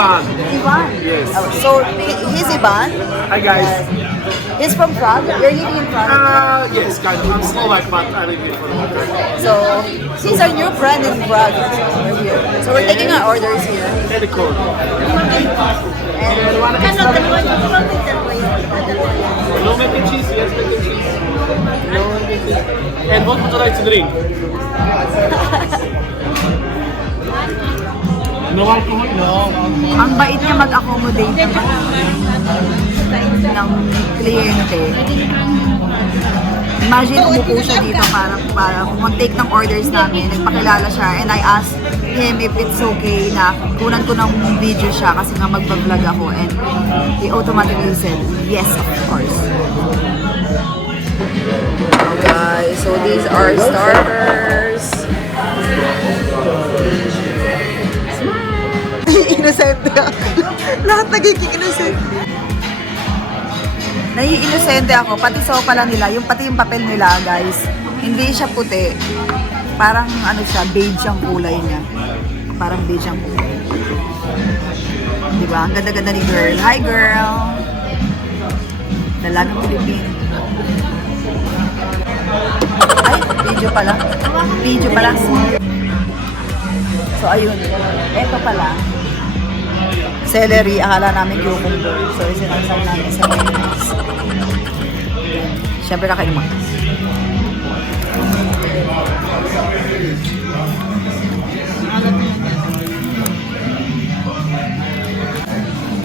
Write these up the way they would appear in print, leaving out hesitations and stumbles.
Ivan. Ivan. Yes. Oh, so he's Ivan. Hi guys. He's from Prague. You're living in Prague. Yes, kind of. I'm Slovak, but I live here for a long time. So he's our new friend in Prague. We're here. So we're taking our orders here. Very cool. And No mac and cheese, yes, mac and cheese. And what would you like to drink? No alcohol? No. ang bait niya mag-accommodate ng kliyente. Imagine, umupo siya dito para mag-take ng orders namin. Nagpakilala siya and I asked him if it's okay na kunan ko ng video siya kasi nga mag-vlog ako and he automatically said, yes, of course. Guys, so these are starters. Inosente ako. Lahat nagiging inosente. Nai-inosente ako, pati sopa lang nila, pati yung papel nila, guys. Hindi siya puti. Parang ano siya, beige ang kulay niya. Parang beige ang kulay. Diba? Ang ganda-ganda ni girl. Hi, girl! Dalagang Pilipino. Ay, video pala. Video pala. So, ayun. Eto pala. Celery, akala namin cucumber. So, sinasal namin sa mayonnaise. Siyempre nakaimakas.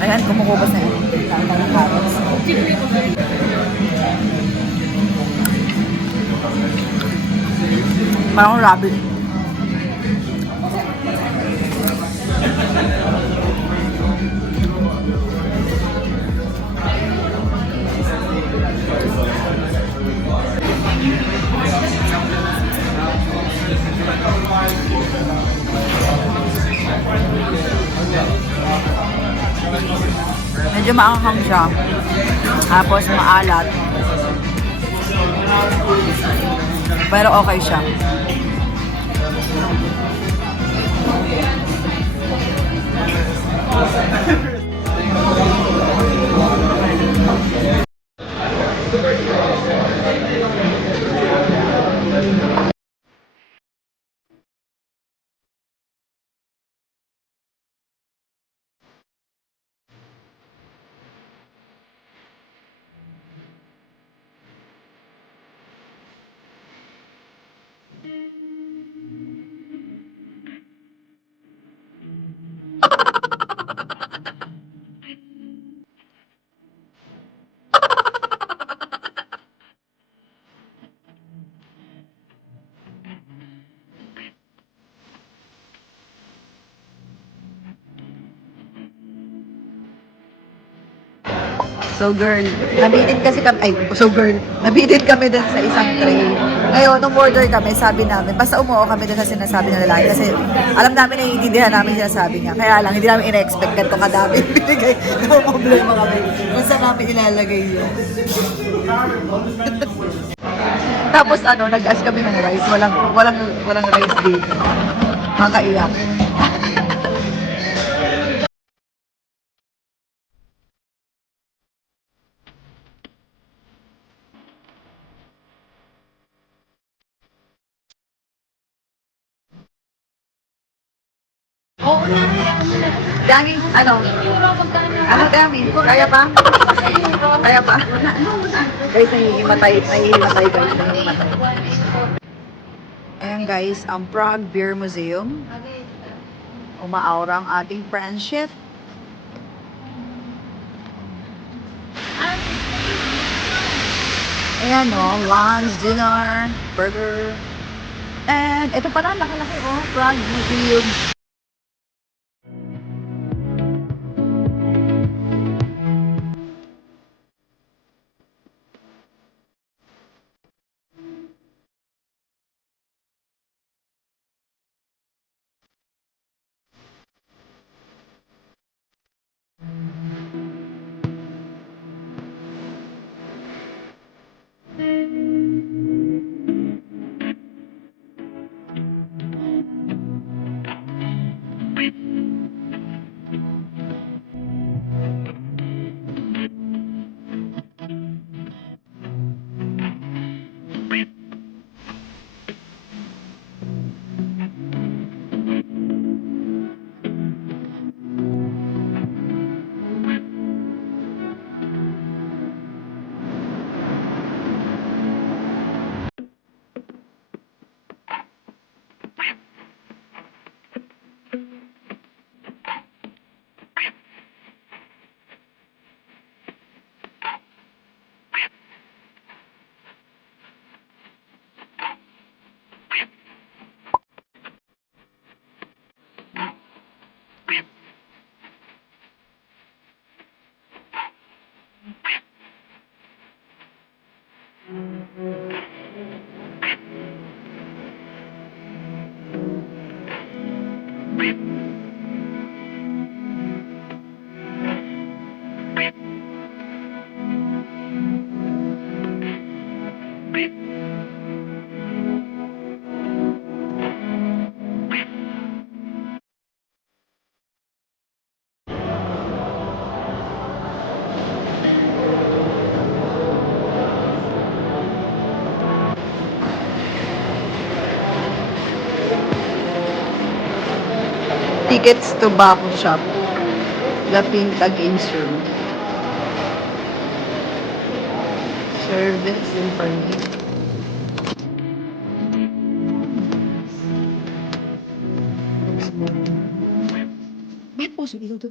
Ayan, kumukubas na yun. Ng carrots. Parang rabbit. Medyo maanghang siya. Tapos maalat. Pero okay siya. So girl, nabitin kami dun sa isang tray. Ngayon, nung order kami, sabi namin, basta umuo kami dun sa sinasabi ng lalaki kasi alam namin na iintindihan namin sinasabi niya. Kaya lang, hindi namin ina-expect ganito kadami binigay. No problema kami. Kung saan namin ilalagay yun. Tapos nag-ask kami ng rice. Walang rice dito. Makaiyak. Oo na. Dami, dami? Kaya pa? Kaya pa? Guys, nahihimatay guys. Ayan guys, ang Prague Beer Museum. Umaaura ang ating friendship. Ayan lunch, dinner, burger. And ito pala, nakalaki Prague Museum. Tickets to Baco Shop. Laping Tag-Insur. Service information. Ba't po dito to?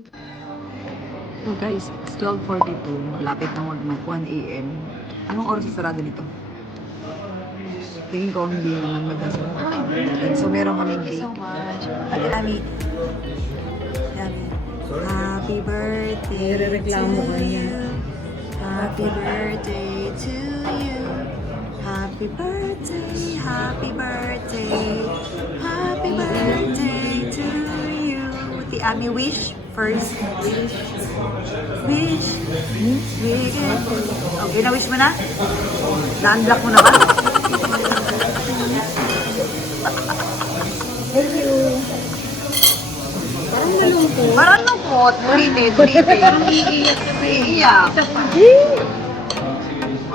So guys, it's 12:42. Malapit na mag 1 a.m. Anong oras ang sarado nito? Tingin ko hindi naman magkasarado. So meron kami cake. Thank you so much. Dami. Happy birthday Nirereklamo to ka niya. you. Happy birthday to you. Happy birthday, happy birthday. Happy birthday to you. Ti Ami wish first. Wish. Wish. Okay, na-wish mo na? Na-unblock mo na ba? Thank you. Parang nalungkot. Parang lungkot. Ulitin. Parang iiyak na ba? Iiyak.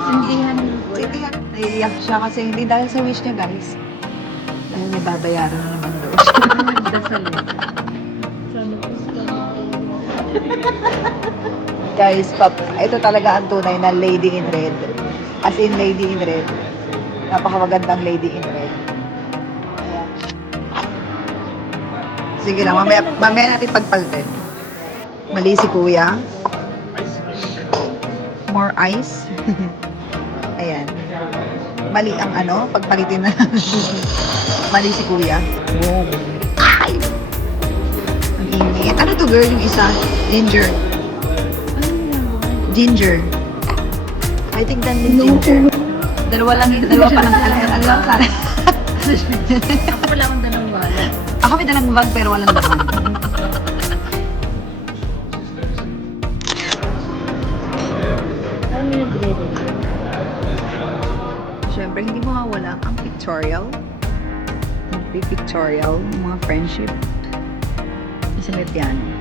Sindihan. Sindihan. Naiiyak siya kasi hindi dahil sa wish niya, guys. Dahil may babayaran na naman doon. Dasal eh. Sana po Guys, ito talaga ang tunay na lady in red. As in lady in red. Napakagandang lady in red. Ayan. Sige lang, mamaya natin pagpalitin. Mali si kuya. More ice. Ayan. Mali ang ano, pagpalitin na. Mali si kuya. Wow. Ay! Ang ingit. Ano to girl yung isa? Ginger. Ginger. I think that is ginger. Dalawa pa lang talaga. Ako wala akong dalang wala. Ako may dalang bag pero walang laman. Ano yung grade? Siyempre, hindi mawawala ang pictorial. Pictorial, mga friendship. Isa may piano.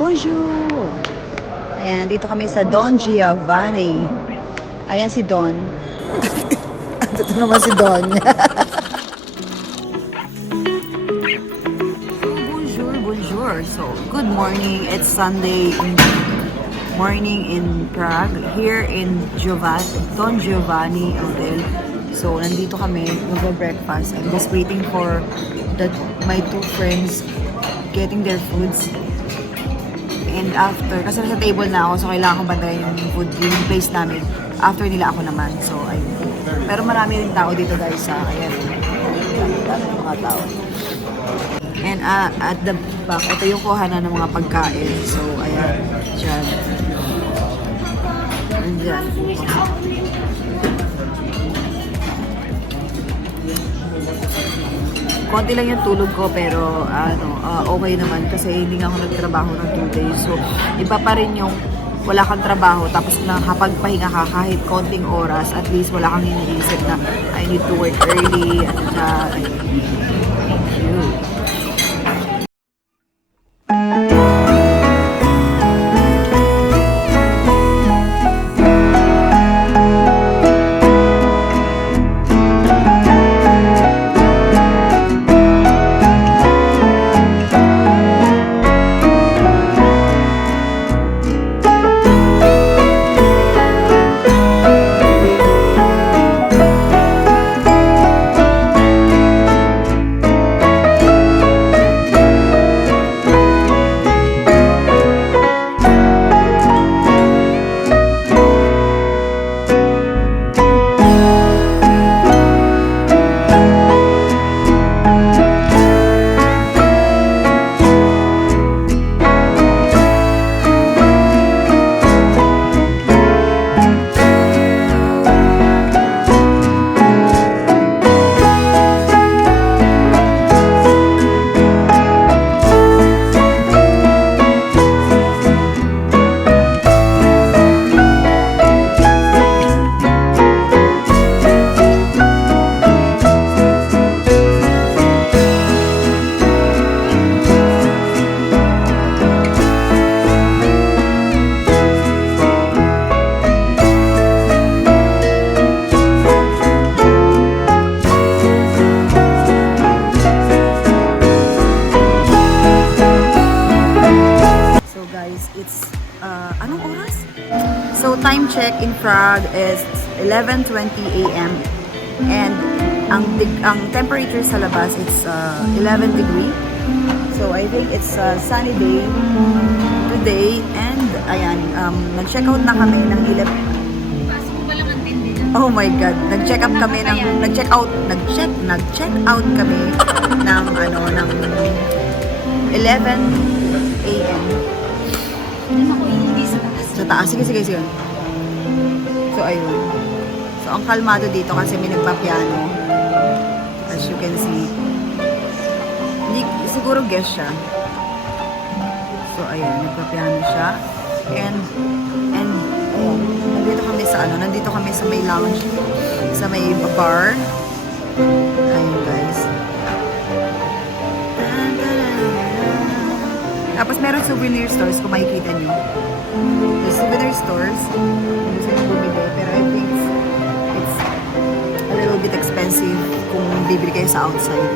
Bonjour! Ayan, dito kami sa Don Giovanni. Ayan si Don. Ito naman si Don. Bonjour, bonjour. So, good morning. It's Sunday morning in Prague. Here in Don Giovanni Hotel. So, nandito kami, mag-breakfast. I'm just waiting for my two friends getting their foods. And after, kasi nasa table na ako, so kailangan kong bantayan yung food, yung place namin. After nila ako naman, so ayun. Pero marami rin tao dito guys, ayan. Dami ng mga tao. And at the back, ito yung kuhanan ng mga pagkain. So, ayan, dyan. Andyan. Konti lang yung tulog ko pero okay naman kasi hindi nga ako nagtrabaho ng 2 days. So, iba pa rin yung wala kang trabaho tapos nakapagpahinga ka kahit konting oras, at least wala kang iniisip na I need to work early at yun. Anong oras? So, time check in Prague is 11:20 a.m. And ang temperature sa labas is 11 degree. So, I think it's a sunny day today. And, ayan, nag-check out na kami ng Pasok mo palang ang tindi na. Oh my God, nag-check out kami ng nag-check out kami ng ng 11 a.m. Hindi mo ko hindi sa taas. Sa taas. Sige. So, ayun. So, ang kalmado dito kasi may nagpa-piano. As you can see. Hindi, siguro guest siya. So, ayun. Nagpa-piano siya. And, ayun. Nandito kami sa may lounge. Sa may bar. Ayun, guys. Tapos, meron souvenir stores kung makikita nyo. The souvenir stores, gusto nyo bumili, pero I think it's a little bit expensive kung bibili kayo sa outside.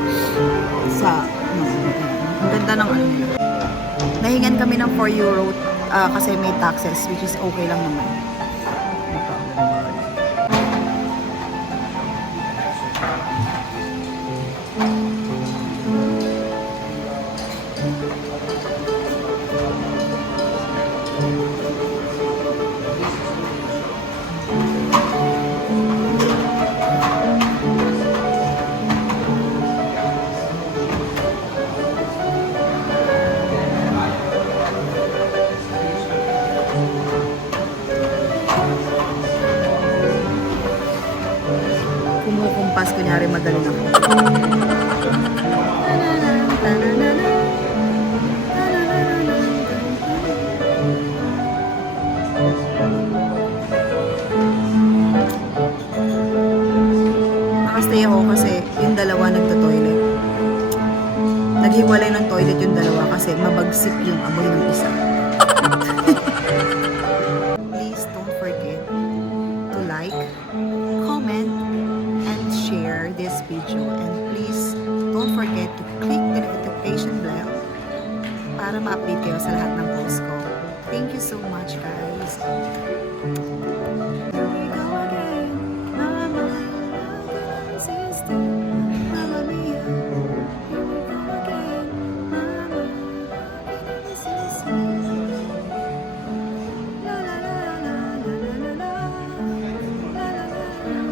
Ang ganda ng ano nila. Nahingan kami ng 4 euro kasi may taxes, which is okay lang naman. Ito. Kumukumpas, kunyari magaling ako. Nakastay ako kasi yung dalawa nagto-toilet. Naghiwalay ng toilet yung dalawa kasi mabagsik yung amoy ng isa. Please don't forget to like, comment, and share this video. And please don't forget to click the notification bell para ma-update kayo sa lahat ng posts ko. Thank you so much, guys. Here we go again. Mama, sister, Mama Mia. Here we go again. Mama, sister. La la la la la la la la. La la la la.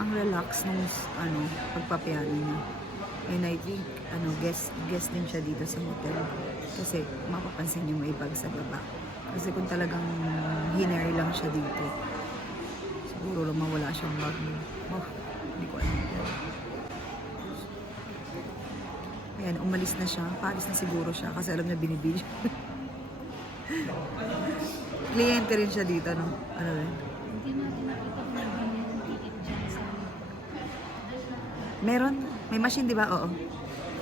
ang relax nung pagpapiano niya. And I think guest din siya dito sa hotel. Kasi mapapansin niyo may bag sa baba. Kasi kung talagang hinare lang siya dito, siguro lang mawala siyang bag mo. Oh, hindi ko alam. Ayan, umalis na siya. Paalis na siguro siya kasi alam niya binibili. Kliyente rin siya dito, no? Ano rin? Hindi natin nakita kung nabili ng ticket dyan sa... Meron? May machine, di ba? Oo.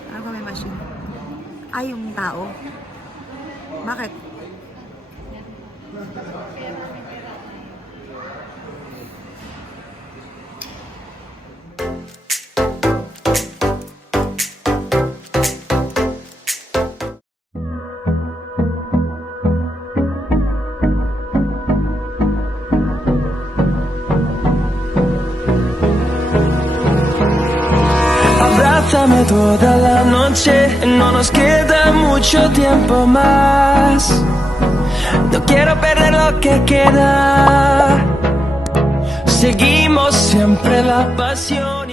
Ano ka may machine? Ay, yung tao. Bakit? Abrázame toda la noche, no nos queda mucho tiempo más. No quiero perder lo que queda. Seguimos siempre la pasión.